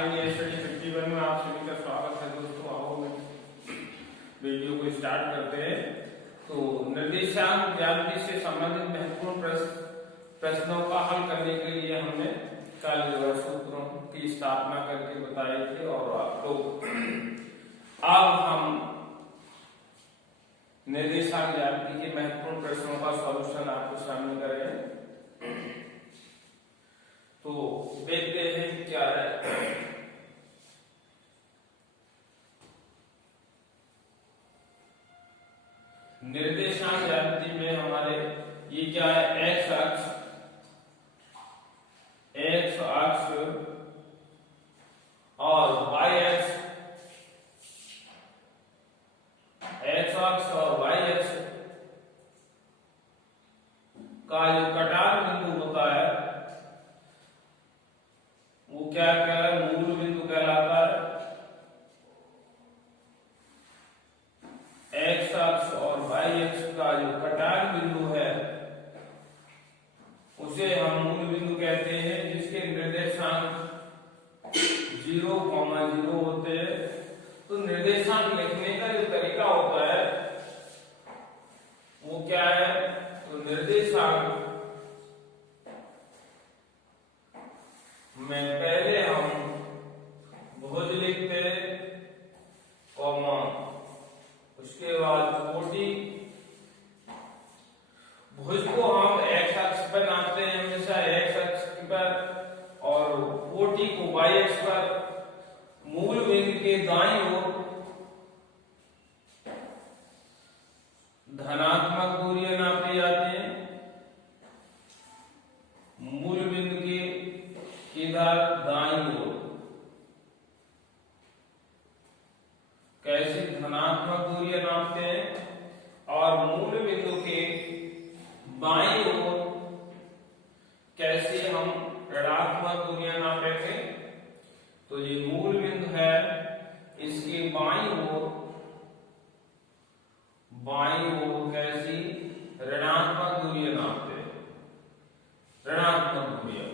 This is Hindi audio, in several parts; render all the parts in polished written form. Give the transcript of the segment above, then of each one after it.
इंडिया स्टडी 51 में आप सभी का स्वागत है दोस्तों। आओ वीडियो को स्टार्ट करते हैं। तो निर्देशांक ज्यामिति से संबंधित महत्वपूर्ण प्रश्नों का हल करने के लिए हमने कल सूत्रों की स्थापना करके बताए थे और आप लोग अब हम निर्देशांक ज्यामिति के महत्वपूर्ण प्रश्नों का सॉल्यूशन आपके सामने करेंगे। तो देखते हैं क्या है। निर्देशांक ज्यामिति में हमारे ये क्या है, एक्स अक्ष और वाई अक्ष, एक्स अक्ष और वाई अक्ष का जो कटान बिंदु होता है वो क्या कहलाता है, मूल बिंदु कहलाता है। एक्स अक्ष और वाई अक्ष का जो कटान बिंदु है उसे हम मूल बिंदु कहते हैं, जिसके निर्देशांक 0,0 होते हैं। तो निर्देशांक लिखने का जो तरीका होता है वो क्या है, तो निर्देशांक में पहले हम भुज लिखते हैं, कॉमा, उसके बाद कोटि। भुज को हम एक्स अक्ष पर नापते हैं हमेशा, एक्स अक्ष पर, और कोटि को वाई अक्ष पर। मूल बिंदु के दाईं ओर धनात्मक दूरियां नापी जाती हैं। मूल बिंदु के इधर दाईं ओर कैसी धनात्मक दूरियां नापते हैं, और मूल बिंदु के बाईं ओर कैसे हम ऋणात्मक दूरियां नापेंगे। तो ये मूल बिंदु है, इसके बाईं ओर कैसी ऋणात्मक दूरियां नापते हैं, ऋणात्मक दूरियां।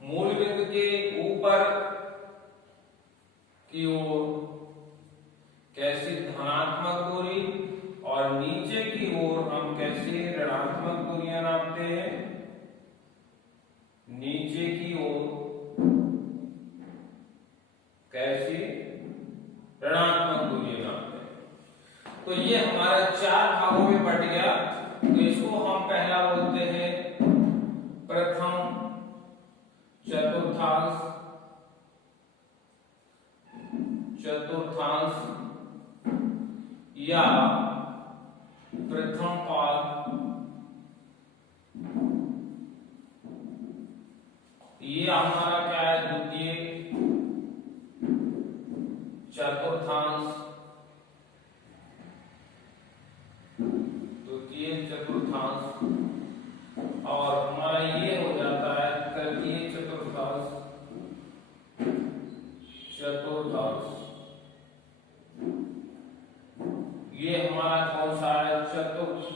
मूल बिंदु के ऊपर की ओर कैसी धनात्मक दूरी, और नीचे की ओर हम कैसी ऋणात्मक दूरियां नापते हैं। नीचे की ओर कैसी ऋणात्मक दूरियां नापते हैं। तो ये हमारा 4 भागों में बट गया। तो इसको हम पहला बोलते हैं प्रथम चतुर्थांश या प्रथम पाद। ये हमारा क्या है, द्वितीय चतुर्थांश। और हमारा ये हो जाता है तृतीय चतुर्थांश। ये हमारा कौन सा है, चतुर्थांश।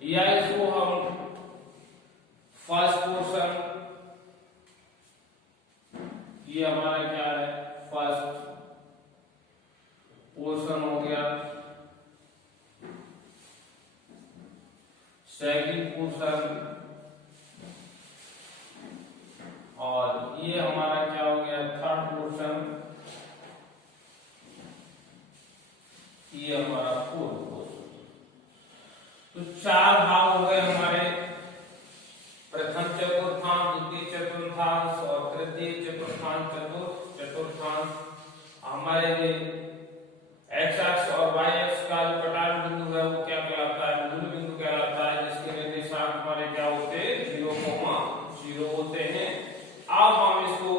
या इसको हम फर्स्ट पोर्शन, ये हमारा क्या है, फर्स्ट पोर्शन हो गया। सेकंड पोर्शन, और ये हमारा क्या हो गया, थर्ड पोर्शन। ये हमारा फोर्थ पोर्शन। तो 4 भाग हो गए हमारे, प्रथम चतुर्थांश, द्वितीय चतुर्थांश और तृतीय चतुर्थांश, चतुर्थांश। हमारे एक्स अक्ष और वाई अक्ष का जो कटान बिंदु है वो क्या कहलाता है, मूल बिंदु कहलाता है, जिसके निर्देशांक हमारे क्या होते हैं, 0,0 होते हैं। अब हम इसको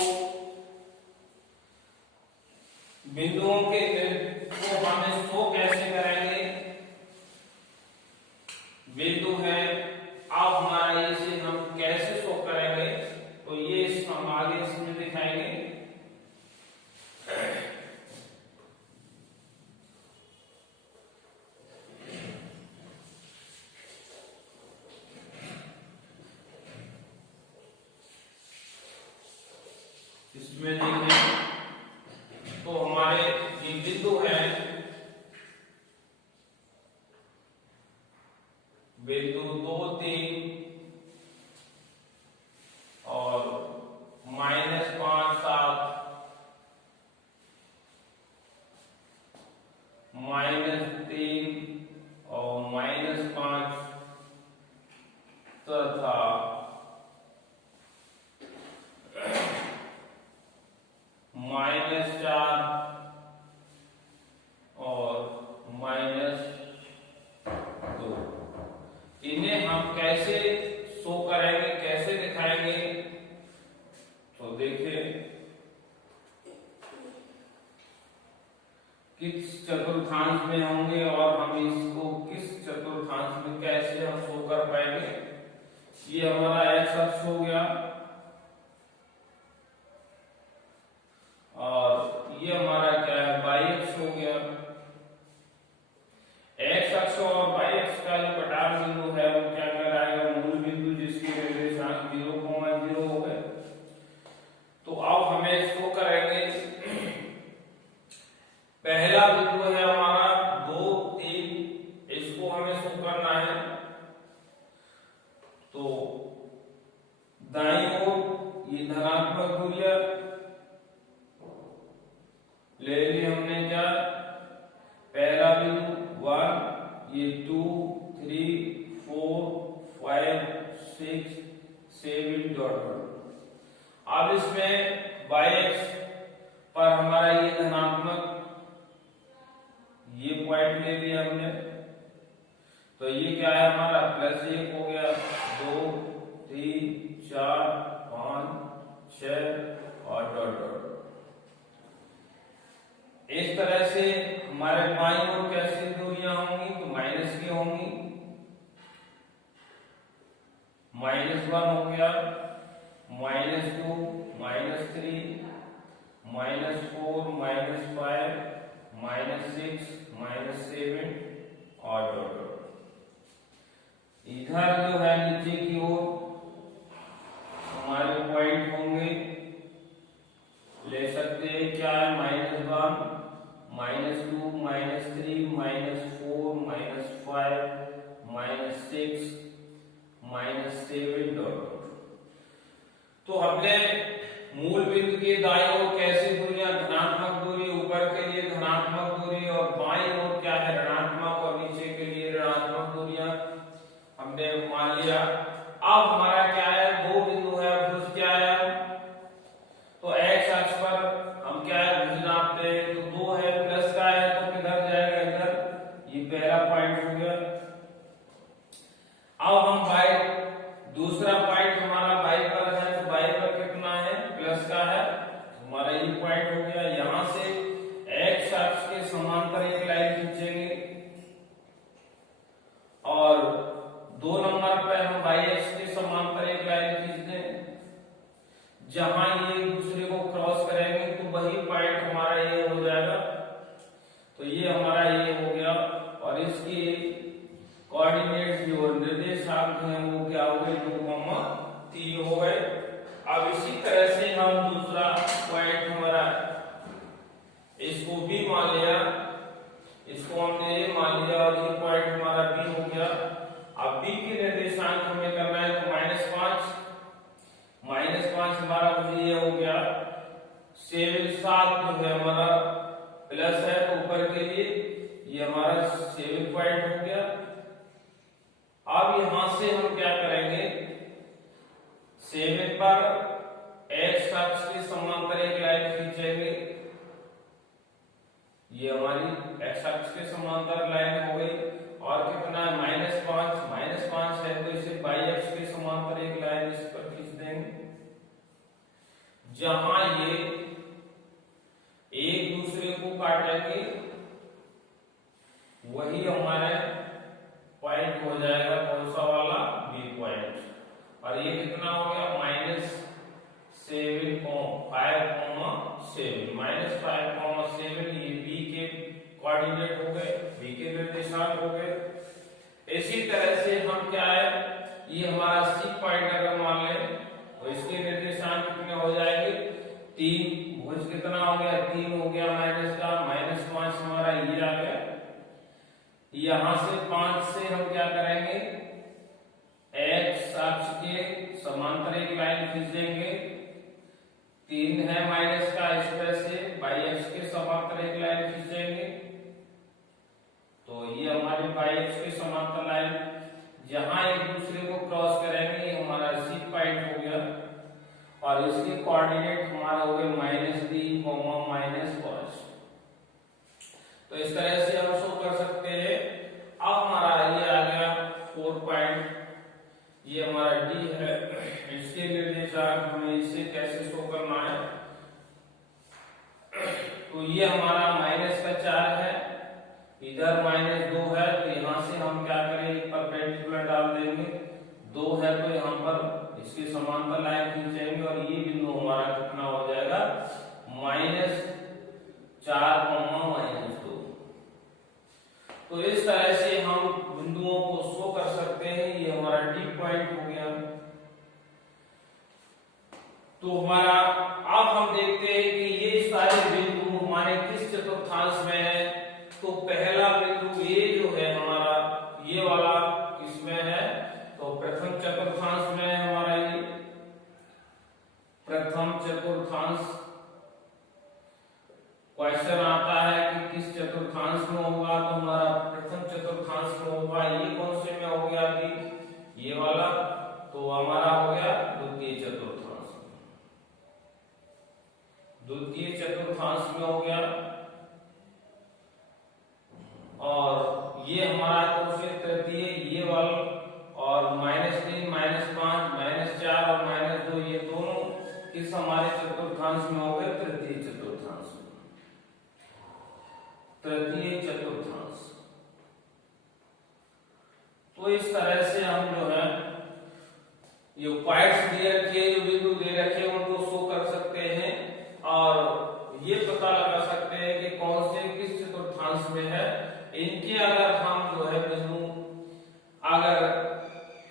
बिंदुओं को हम इसको कैसे करेंगे, बिंदु है, अब हमारा इसे हम कैसे शो करेंगे, तो ये हम आगे इसमें दिखाएंगे। इसमें देखिए तो हमारे ये बिंदु है, बिंदु 2 3 और -5 7 -3 और -5 तथा -4 और -2। इन्हें हम कैसे शो करेंगे, कैसे दिखाएंगे? तो देखिए किस चतुर्थांश में होंगे और हम इसको किस चतुर्थांश में कैसे हम शो कर पाएंगे। ये हमारा एक्स अक्ष हो गया और ये हमारा क्या है, वाई अक्ष हो गया। एक्स अक्ष और वाई अक्ष का जो कटाव बिंदु है वो क्या कहलाएगा, मूल बिंदु, जिसके निर्देशांक 0,0 हो गए। तो अब हमें शो करेंगे, पहला बिंदु है हमारा 2 3, इसको हमें शो करना है। तो दाईं ओर ये धनात्मक दूरियां ले ली हमने, क्या पहला बिंदु 1, ये 2 3 4 5 6 7 डॉट। अब इसमें y एक्स पर हमारा ये धनात्मक ये पॉइंट ले लिया हमने, तो ये क्या है हमारा +1 हो गया, 2 3 4 5 6 और डॉट डॉट। इस तरह से हमारे बाईं ओर कैसी दूरियां होंगी, तो माइनस की होंगी। -1 हो गया, -2 -3 -4 -5 -6 -7 और डॉट डॉट। इधर जो है नीचे की ओर हमारे पॉइंट होंगे, ले सकते हैं क्या है, -1 -2 -3 -4 -5 -6 -7 डॉट। तो हमने मूल बिंदु के दाईं ओर कैसी दूरियां, धनात्मक दूरी, ऊपर के लिए धनात्मक दूरी और बाईं ओर क्या है, ऋणात्मक, और नीचे के लिए ऋणात्मक दूरियां हमने मान लिया। अब हमारा क्या है, दो बिंदु है, भुज क्या है, तो एक्स अक्ष पर हम क्या है, भुज नापते हैं, तो 2 है, प्लस का है तो किधर जाएगा, इधर। ये पहला पॉइंट हो गया। अब हम बाई, दूसरा पॉइंट हमारा बाई पर है, तो बाई पर कितना है, प्लस का है, हमारा ये पॉइंट हो गया। यहां से एक्स अक्ष के समांतर एक लाइन खींचेंगे और 2 नंबर पे हम वाई एक्स के समांतर एक लाइन खींच दें। जहां ये एक दूसरे को क्रॉस करेंगे तो वही पॉइंट हमारा ये हो जाएगा। तो ये हमारा ये हो गया और इसकी कोऑर्डिनेट्स जो निर्देशांक हैं वो क्या हो गए, 2,3 हो गए। अब इसी तरह से हम दूसरा पॉइंट हमारा, इसको भी मान लिया, इसको हमने ये मान लिया और ये पॉइंट हमारा बी हो गया। अब बी के निर्देशांक हमें करना है, तो -5 हमारा ये हो गया, 7 7 जो है हमारा प्लस है, तो ऊपर के लिए ये हमारा 7 पॉइंट हो गया। अब यहां से हम क्या करेंगे, 7 पर एक्स अक्ष के समांतर एक लाइन खींचेंगे। ये हमारी एक्स अक्ष के समांतर लाइन हो गई और कितना है, -5 है, तो इसे वाई अक्ष के समांतर एक लाइन इस पर खींच देंगे। जहां ये एक दूसरे को काटेंगे वही हमारा पॉइंट हो जाएगा, कौन सा वाला, बी पॉइंट। और ये कितना हो गया, -7 -5,7 ये बी के कोऑर्डिनेट हो गए, बी के निर्देशांक हो गए। इसी तरह से हम क्या है, ये हमारा सी पॉइंट अगर मान लें तो इसके निर्देशांक कितने हो जाएंगे, 3 5 से हम क्या करेंगे, x अक्ष के समांतर एक लाइन खींचेंगे। 3 है माइनस का, इस तरह से y अक्ष के समांतर एक लाइन खींचेंगे। तो ये हमारे y अक्ष के समांतर लाइन जहां एक दूसरे को क्रॉस करेंगे, ये हमारा सी पॉइंट हो गया। और इसके कोऑर्डिनेट हमारा हो गए -3, -5। तो इस तरह से हम शो कर सकते हैं। अब हमारा ये आ गया 4 पॉइंट, ये हमारा डी है। इसके निर्देशांक हमें इसे कैसे शो करना है, तो ये हमारा -4 है, इधर -2 है, तो यहां से हम क्या करेंगे, परपेंडिकुलर डाल देंगे। 2 है तो यहां पर इसके समांतर लाइन खींचेंगे और ये बिंदु हमारा कितना हो जाएगा, -4, -2। तो इस तरह से हम बिंदुओं को शो कर सकते हैं। ये हमारा डी पॉइंट हो गया। तो हमारा अब हम देखते हैं कि ये सारे बिंदु हमारे किस चतुर्थांश में है। तो पहला बिंदु ये जो है हमारा, ये वाला किसमें है, तो प्रथम चतुर्थांश में है हमारा। ये प्रथम चतुर्थांश क्वेश्चन आता है कि किस चतुर्थांश में होगा, तो हमारा प्रथम चतुर्थांश में होगा। ये कौन से में हो गया कि ये वाला, तो हमारा हो गया द्वितीय चतुर्थांश। द्वितीय चतुर्थांश में हो गया। और ये हमारा कौन से, तृतीय, ये वाला। और -3, -5, -4 और -2 ये दोनों किस हमारे चतुर्थांश में हो गए, तृतीय चतुर्थांश में। तृतीय चतुर्थांश। तो इस तरह से हम जो है ये पॉइंट्स दिए रखे, जो बिंदु दे रखे उनको शो कर सकते हैं और ये पता लगा सकते हैं कि कौन से किस चतुर्थांश में है। इनके अगर हम जो है बिंदु, अगर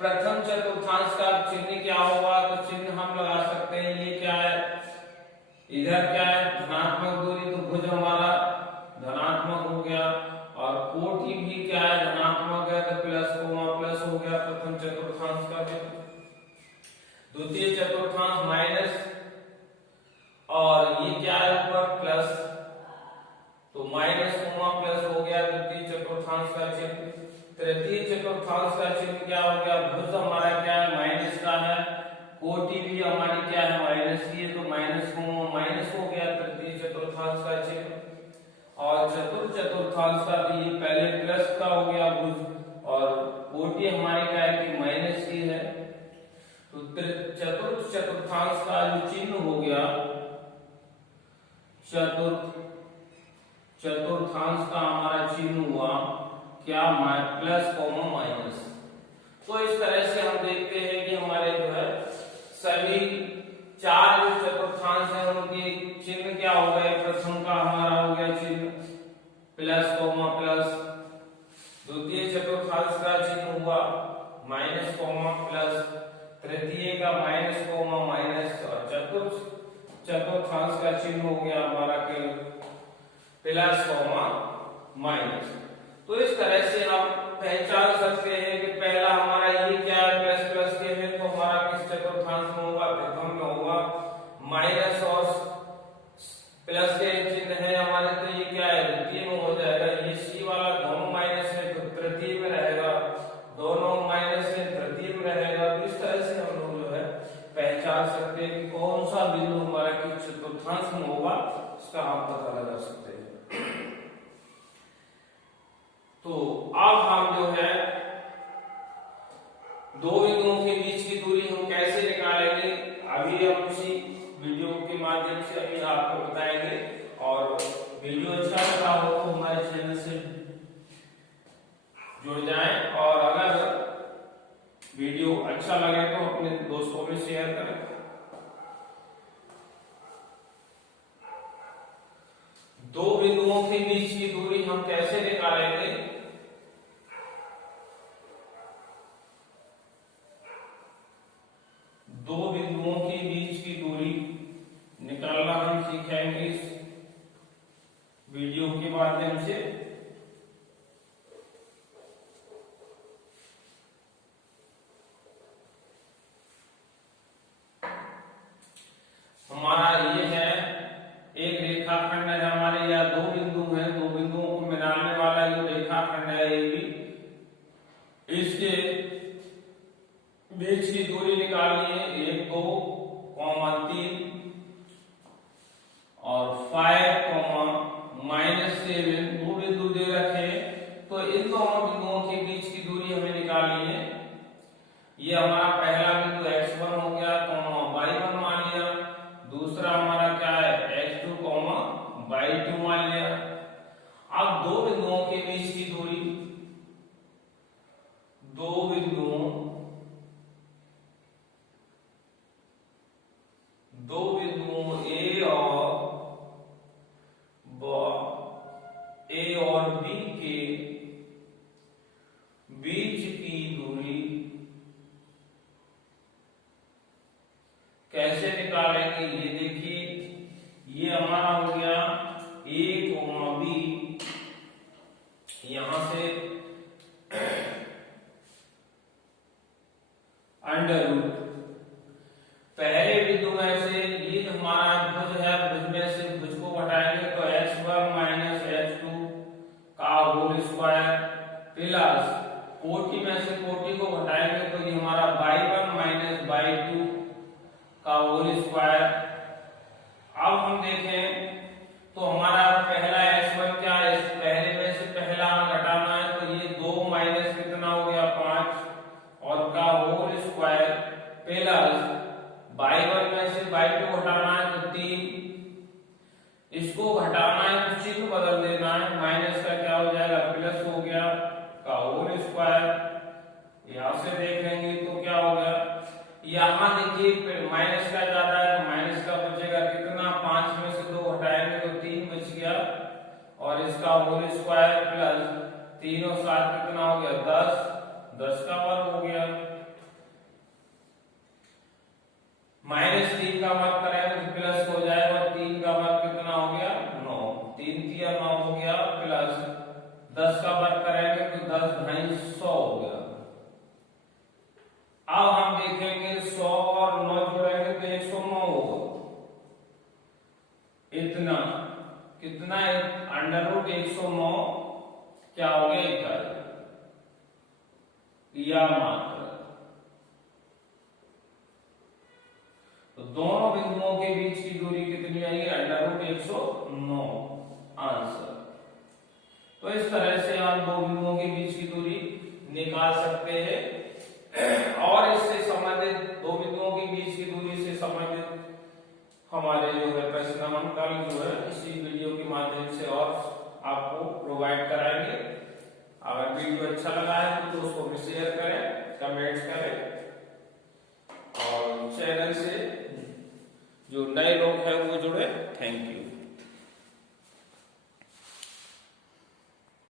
प्रथम चतुर्थांश का चिन्ह क्या होगा, तो चिन्ह हम लगा सकते हैं। ये क्या है, इधर क्या है, धनात्मक दूरी, तो भुज हमारा धनात्मक हो गया। और कोटि भी क्या है, धनात्मक है, तो प्लस हो गया प्रथम चतुर्थांश का। द्वितीय चतुर्थांस माइनस, और ये क्या है ऊपर प्लस, तो माइनस प्लस हो गया द्वितीय चतुर्थांश का चिन्ह। तृतीय चतुर्थांश का चिन्ह क्या हो गया, भुज हमारा क्या है, माइनस का है, कोटि भी हमारी क्या है, माइनस की है, तो माइनस हो गया तृतीय चतुर्थांश का चिन्ह। और चतुर्थ चतुर्थांश का भी ये पहले प्लस का हो गया भुज, और कोटि हमारी क्या है कि माइनस की है। तो चतुर्थ चतुर्थांश का जो चिन्ह हो गया, चतुर्थांश का हमारा चिन्ह हुआ क्या, प्लस माइनस। तो इस तरह से हम देखते हैं कि हमारे जो है सभी चार जो चतुर्थांश है उनके चिन्ह क्या हो गए। प्रथम का हमारा हो गया चिन्ह प्लस प्लस, द्वितीय चतुर्थांश का चिन्ह हुआ माइनस प्लस, तृतीय का माइनस माइनस, और चतुर्थांश का चिन्ह हो गया हमारा प्लस माइनस। तो इस तरह से हम पहचान सकते हैं कि पहला हमारा ये क्या है, प्लस प्लस के है, तो हमारा किस चतुर्थांश में होगा, प्रथम में होगा। माइनस और प्लस के चिन्ह है हमारे, तो ये क्या है, द्वितीय में हो जाएगा। ये सी वाला दोनों माइनस है तो तृतीय में रहेगा, दोनों माइनस है तृतीय में रहेगा। तो इस तरह से हम लोग जो है पहचान सकते हैं कि कौन सा बिंदु हमारा किस चतुर्थांश में होगा, इसका हम पता लगा सकते हैं। तो अब हम जो है दो बिंदुओं के बीच की दूरी हम कैसे निकालेंगे, अभी हम इसी वीडियो के माध्यम से अभी आपको बताएंगे। और वीडियो अच्छा लगा हो तो हमारे चैनल से जुड़ जाएं, और अगर वीडियो अच्छा लगे तो अपने दोस्तों में शेयर करें। दो बिंदुओं के बीच की दूरी हम कैसे निकालेंगे, दो बिंदुओं के बीच की दूरी निकालना हम सीखेंगे इस वीडियो के माध्यम से। कैसे निकालेंगे ये देखिए, ये हमारा हो गया a, b, यहां से अंडर रूट पहले बिंदु में से ये जो हमारा भुज है, भुज में से भुज को घटाएंगे तो h1 माइनस h2 का होल स्क्वायर प्लस कोटि में से कोटि को घटाएंगे तो ये हमारा y1 माइनस y2 का होल स्क्वायर। अब हम देखें तो हमारा पहला h1 क्या है, पहले में से पहला घटाना है तो ये 2 माइनस कितना हो गया 5 और का होल स्क्वायर प्लस y1 में से y2 घटाना है तो 3, इसको घटाना है तो चिन्ह बदल देना है, माइनस का क्या हो जाएगा प्लस हो गया का होल स्क्वायर। यहां से देखेंगे तो क्या हो गया, यहां देखिए माइनस का ज्यादा है तो माइनस का बचेगा कितना, 5 में से 2 हटाएंगे तो 3 बच गया और इसका होल स्क्वायर प्लस 3 और 7 कितना हो गया 10, 10 का वर्ग हो गया। माइनस 3 का वर्ग करेंगे तो प्लस हो जाएगा, 3 का वर्ग कितना हो गया 9, 3 3 9 हो गया प्लस 10 का वर्ग करेंगे तो 10 ढाई 100 हो गया। अब हम देखेंगे 100 और 9 जोड़ेंगे तो 109 होगा, इतना कितना है अंडर रूट 109 क्या हो गया इकाई या मात्रा। तो दोनों बिंदुओं के बीच की दूरी कितनी आई, अंडर रूट 109 आंसर। तो इस तरह से हम दो बिंदुओं के बीच की दूरी निकाल सकते हैं और इससे संबंधित दो बिंदुओं के बीच की दूरी से संबंधित हमारे जो है प्रश्न हम कल जो है इसी वीडियो के माध्यम से और आपको प्रोवाइड कराएंगे। अगर वीडियो अच्छा लगा है तो उसको भी शेयर करें, कमेंट्स करें और चैनल से जो नए लोग हैं वो जुड़े। Thank you.